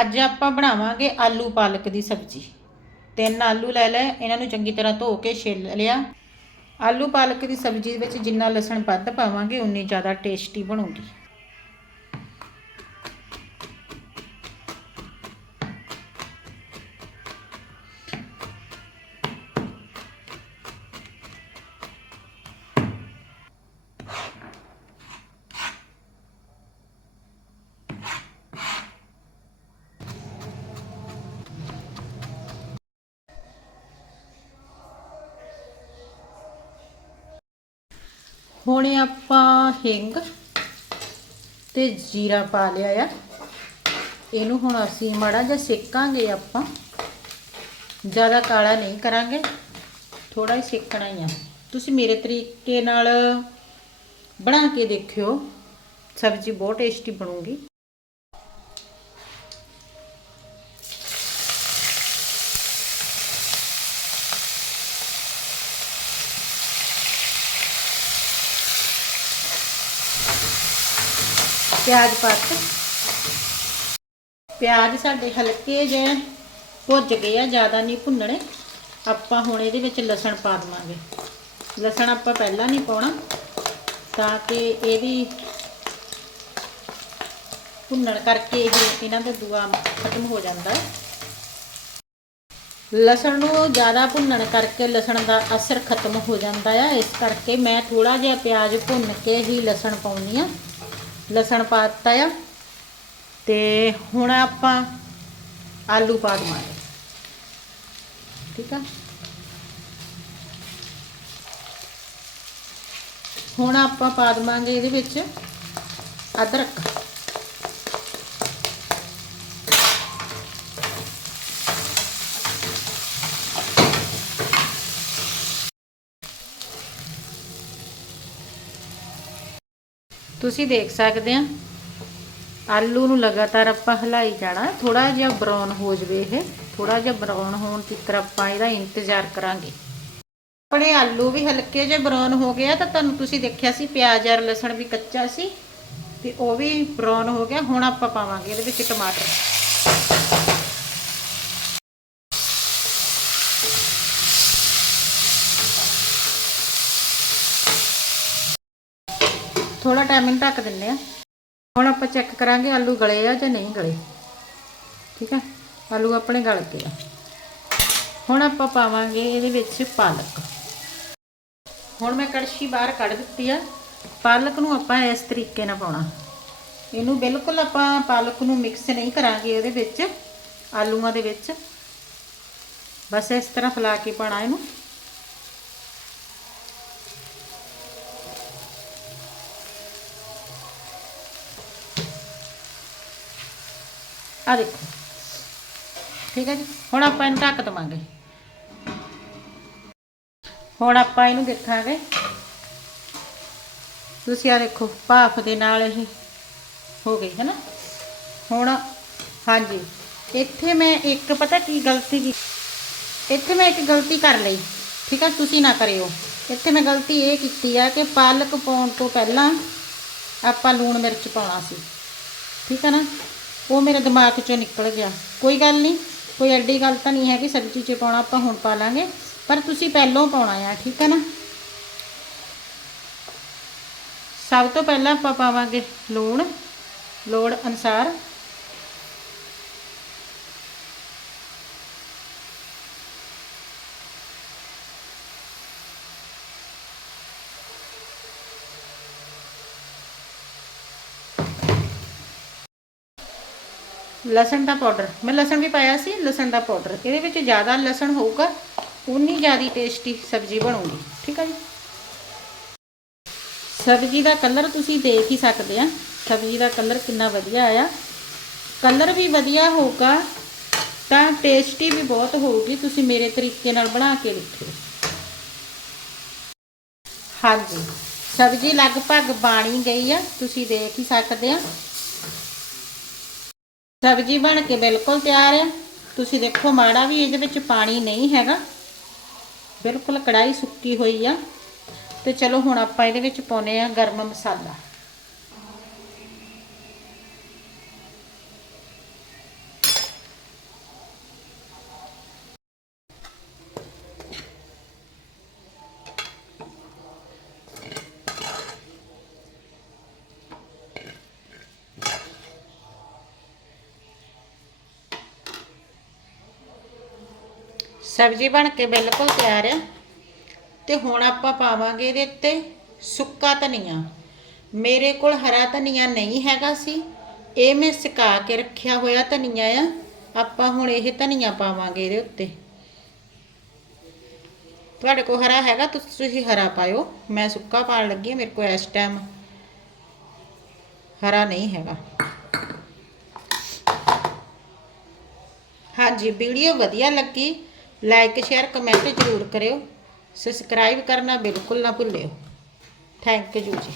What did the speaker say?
ਅੱਜ ਆਪਾਂ ਬਣਾਵਾਂਗੇ ਆਲੂ ਪਾਲਕ ਦੀ ਸਬਜ਼ੀ। ਤਿੰਨ ਆਲੂ ਲੈ ਲੈ ਇਹਨਾਂ ਨੂੰ ਚੰਗੀ ਤਰ੍ਹਾਂ ਧੋ ਕੇ ਛਿੱਲ ਲਿਆ। ਆਲੂ ਪਾਲਕ ਦੀ ਸਬਜ਼ੀ ਵਿੱਚ ਜਿੰਨਾ ਲਸਣ ਵੱਧ ਪਾਵਾਂਗੇ, ਉਨੀ ਜ਼ਿਆਦਾ ਟੇਸਟੀ ਬਣੂਗੀ। ਹੁਣ ਆਪਾਂ ਹਿੰਗ ਤੇ ਜੀਰਾ ਪਾ ਲਿਆ ਆ। ਇਹਨੂੰ ਹੁਣ ਅਸੀਂ ਮਾੜਾ ਜਿਹਾ ਸੇਕਾਂਗੇ ਆਪਾਂ। ਜ਼ਿਆਦਾ ਕਾਲਾ ਨਹੀਂ ਕਰਾਂਗੇ। ਥੋੜਾ ਹੀ ਸੇਕਣਾ ਹੀ ਆ। ਤੁਸੀਂ ਮੇਰੇ ਤਰੀਕੇ ਨਾਲ ਬਣਾ ਕੇ ਦੇਖਿਓ। ਸਬਜ਼ੀ ਬਹੁਤ ਟੇਸਟੀ ਬਣੂਗੀ। ਪਿਆਜ਼ ਪੱਤ ਪਿਆਜ਼ ਸਾਡੇ ਹਲਕੇ ਜਿਹੇ ਭੁੱਜ ਗਏ ਆ, ਜ਼ਿਆਦਾ ਨਹੀਂ ਭੁੰਨਣੇ। ਆਪਾਂ ਹੁਣ ਇਹਦੇ ਵਿੱਚ ਲਸਣ ਪਾ ਦਵਾਂਗੇ। ਲਸਣ ਆਪਾਂ ਪਹਿਲਾਂ ਨਹੀਂ ਪਾਉਣਾ, ਤਾਂ ਕਿ ਇਹਦੀ ਭੁੰਨਣ ਕਰਕੇ ਇਹ ਇਹਨਾਂ ਦਾ ਦੂਆ ਖਤਮ ਹੋ ਜਾਂਦਾ ਹੈ। ਲਸਣ ਨੂੰ ਜ਼ਿਆਦਾ ਭੁੰਨਣ ਕਰਕੇ ਲਸਣ ਦਾ ਅਸਰ ਖਤਮ ਹੋ ਜਾਂਦਾ ਆ। ਇਸ ਕਰਕੇ ਮੈਂ ਥੋੜਾ ਜਿਹਾ ਪਿਆਜ਼ ਭੁੰਨ ਕੇ ਹੀ ਲਸਣ ਪਾਉਂਦੀ ਆ ਲਸਣ ਪਾ ਦਿੱਤਾ ਆ ਤੇ ਹੁਣ ਆਪਾਂ ਆਲੂ ਪਾ ਦਵਾਂਗੇ। ਠੀਕ ਆ? ਹੁਣ ਆਪਾਂ ਪਾ ਦਵਾਂਗੇ ਇਹਦੇ ਵਿੱਚ ਅਦਰਕ। ਤੁਸੀਂ ਦੇਖ ਸਕਦੇ ਆ। ਆਲੂ ਨੂੰ ਲਗਾਤਾਰ ਆਪਾਂ ਹਿਲਾਈ ਜਾਣਾ। ਥੋੜਾ ਜਿਹਾ ਬਰਾਊਨ ਹੋ ਜਵੇ ਇਹ। ਥੋੜਾ ਜਿਹਾ ਬਰਾਊਨ ਹੋਣ ਤੱਕ ਆਪਾਂ ਇਹਦਾ ਇੰਤਜ਼ਾਰ ਕਰਾਂਗੇ। ਆਪਣੇ ਆਲੂ ਵੀ ਹਲਕੇ ਜਿਹੇ ਬਰਾਊਨ ਹੋ ਗਿਆ ਤਾਂ ਤੁਹਾਨੂੰ ਤੁਸੀਂ ਦੇਖਿਆ ਸੀ ਪਿਆਜ਼ ਔਰ ਲਸਣ ਵੀ ਕੱਚਾ ਸੀ। ਤੇ ਉਹ ਵੀ ਬਰਾਊਨ ਹੋ ਗਿਆ। ਹੁਣ ਆਪਾਂ ਪਾਵਾਂਗੇ ਇਹਦੇ ਵਿੱਚ ਟਮਾਟਰ। ਥੋੜਾ ਟਾਈਮ ਇਹਨੂੰ ਢੱਕ ਦਿੰਨੇ ਆ ਹੁਣ ਆਪਾਂ ਚੈੱਕ ਕਰਾਂਗੇ ਆਲੂ ਗਲੇ ਆ ਜਾਂ ਨਹੀਂ ਗਲੇ। ਠੀਕ ਹੈ ਆਲੂ ਆਪਣੇ ਗਲ ਗਏ ਆ। ਹੁਣ ਆਪਾਂ ਪਾਵਾਂਗੇ ਇਹਦੇ ਵਿੱਚ ਪਾਲਕ। ਹੁਣ ਮੈਂ ਕੜਛੀ ਬਾਹਰ ਕੱਢ ਦਿੱਤੀ ਆ। ਪਾਲਕ ਨੂੰ ਆਪਾਂ ਇਸ ਤਰੀਕੇ ਨਾਲ ਪਾਉਣਾ। ਇਹਨੂੰ ਬਿਲਕੁਲ ਆਪਾਂ ਪਾਲਕ ਨੂੰ ਮਿਕਸ ਨਹੀਂ ਕਰਾਂਗੇ ਇਹਦੇ ਵਿੱਚ, ਆਲੂਆਂ ਦੇ ਵਿੱਚ। ਬਸ ਇਸ ਤਰ੍ਹਾਂ ਫੈਲਾ ਕੇ ਪਾਣਾ ਇਹਨੂੰ। ਆ ਦੇਖੋ। ਠੀਕ ਹੈ ਜੀ, ਹੁਣ ਆਪਾਂ ਇਹਨੂੰ ਢੱਕ ਦਵਾਂਗੇ। ਹੁਣ ਆਪਾਂ ਇਹਨੂੰ ਦੇਖਾਂਗੇ। ਤੁਸੀਂ ਆ ਦੇਖੋ, ਭਾਫ ਦੇ ਨਾਲ ਇਹ ਹੋ ਗਈ, ਹੈ ਨਾ? ਹੁਣ, ਹਾਂਜੀ। ਇੱਥੇ ਮੈਂ ਇੱਕ, ਪਤਾ ਕੀ ਗਲਤੀ ਕੀਤੀ? ਇੱਥੇ ਮੈਂ ਇੱਕ ਗਲਤੀ ਕਰ ਲਈ, ਠੀਕ ਹੈ? ਤੁਸੀਂ ਨਾ ਕਰਿਓ। ਇੱਥੇ ਮੈਂ ਗਲਤੀ ਇਹ ਕੀਤੀ ਆ ਕਿ ਪਾਲਕ ਪਾਉਣ ਤੋਂ ਪਹਿਲਾਂ ਆਪਾਂ ਲੂਣ ਮਿਰਚ ਪਾਉਣਾ ਸੀ, ਠੀਕ ਹੈ ਨਾ? ਉਹ ਮੇਰੇ ਦਿਮਾਗ ਚੋਂ ਨਿਕਲ ਗਿਆ। ਕੋਈ ਗੱਲ ਨਹੀਂ, ਕੋਈ ਐਡੀ ਗੱਲ ਤਾਂ ਨਹੀਂ ਹੈਗੀ, ਸਬਜ਼ੀ 'ਚ ਪਾਉਣਾ ਆਪਾਂ ਹੁਣ ਪਾ ਲਾਂਗੇ, ਪਰ ਤੁਸੀਂ ਪਹਿਲਾਂ ਪਾਉਣਾ ਆ, ਠੀਕ ਹੈ ਨਾ? ਸਭ ਤੋਂ ਪਹਿਲਾਂ ਆਪਾਂ ਪਾਵਾਂਗੇ ਲੂਣ ਲੋੜ ਅਨਸਾਰ। ਲਸਣ ਦਾ ਪਾਊਡਰ ਮੈਂ ਲਸਣ ਵੀ ਪਾਇਆ ਸੀ, ਲਸਣ ਦਾ ਪਾਊਡਰ ਇਹਦੇ ਵਿੱਚ ਜ਼ਿਆਦਾ ਲਸਣ ਹੋਊਗਾ, ਉਨੀ ਜ਼ਿਆਦਾ ਟੇਸਟੀ ਸਬਜ਼ੀ ਬਣੂਗੀ। ਠੀਕ ਹੈ ਜੀ? ਸਬਜ਼ੀ ਦਾ ਕਲਰ ਤੁਸੀਂ ਦੇਖ ਹੀ ਸਕਦੇ ਆ। ਸਬਜ਼ੀ ਦਾ ਕਲਰ ਕਿੰਨਾ ਵਧੀਆ ਆਇਆ। ਕਲਰ ਵੀ ਵਧੀਆ ਹੋਊਗਾ, ਤਾਂ ਟੇਸਟੀ ਵੀ ਬਹੁਤ ਹੋਊਗੀ। ਤੁਸੀਂ ਮੇਰੇ ਤਰੀਕੇ ਨਾਲ ਬਣਾ ਕੇ ਦੇਖਿਓ ਹਾਂਜੀ। ਸਬਜ਼ੀ ਲਗਭਗ ਬਾਣੀ ਗਈ ਆ। ਤੁਸੀਂ ਦੇਖ ਹੀ ਸਕਦੇ ਆ। ਸਬਜ਼ੀ ਬਣ ਕੇ ਬਿਲਕੁਲ ਤਿਆਰ ਹੈ। ਤੁਸੀਂ ਦੇਖੋ ਮਾੜਾ ਵੀ ਇਹਦੇ ਵਿੱਚ ਪਾਣੀ ਨਹੀਂ ਹੈਗਾ। ਬਿਲਕੁਲ ਕੜਾਈ ਸੁੱਕੀ ਹੋਈ ਆ। ਤੇ ਚਲੋ ਹੁਣ ਆਪਾਂ ਇਹਦੇ ਵਿੱਚ ਪਾਉਨੇ ਆ ਗਰਮ ਮਸਾਲਾ। ਸਬਜ਼ੀ ਬਣ ਕੇ ਬਿਲਕੁਲ ਤਿਆਰ ਆ। ਤੇ ਹੁਣ ਆਪਾਂ ਪਾਵਾਂਗੇ ਇਹਦੇ ਉੱਤੇ ਸੁੱਕਾ ਧਨੀਆ। ਮੇਰੇ ਕੋਲ ਹਰਾ ਧਨੀਆ ਨਹੀਂ ਹੈਗਾ ਸੀ। ਇਹ ਮੈਂ ਸੁਕਾ ਕੇ ਰੱਖਿਆ ਹੋਇਆ ਧਨੀਆ ਆ। ਆਪਾਂ ਹੁਣ ਇਹ ਧਨੀਆ ਪਾਵਾਂਗੇ ਇਹਦੇ ਉੱਤੇ। ਤੁਹਾਡੇ ਕੋਲ ਹਰਾ ਹੈਗਾ ਤਾਂ ਤੁਸੀਂ ਹਰਾ ਪਾਇਓ। ਮੈਂ ਸੁੱਕਾ ਪਾਣ ਲੱਗੀ ਹਾਂ, ਮੇਰੇ ਕੋਲ ਇਸ ਟਾਈਮ ਹਰਾ ਨਹੀਂ ਹੈਗਾ। ਹਾਂਜੀ ਵੀਡੀਓ ਵਧੀਆ ਲੱਗੀ ਲਾਈਕ ਸ਼ੇਅਰ ਕਮੈਂਟ ਜ਼ਰੂਰ ਕਰਿਓ। ਸਬਸਕ੍ਰਾਈਬ ਕਰਨਾ ਬਿਲਕੁਲ ਨਾ ਭੁੱਲਿਓ। ਥੈਂਕ ਯੂ ਜੀ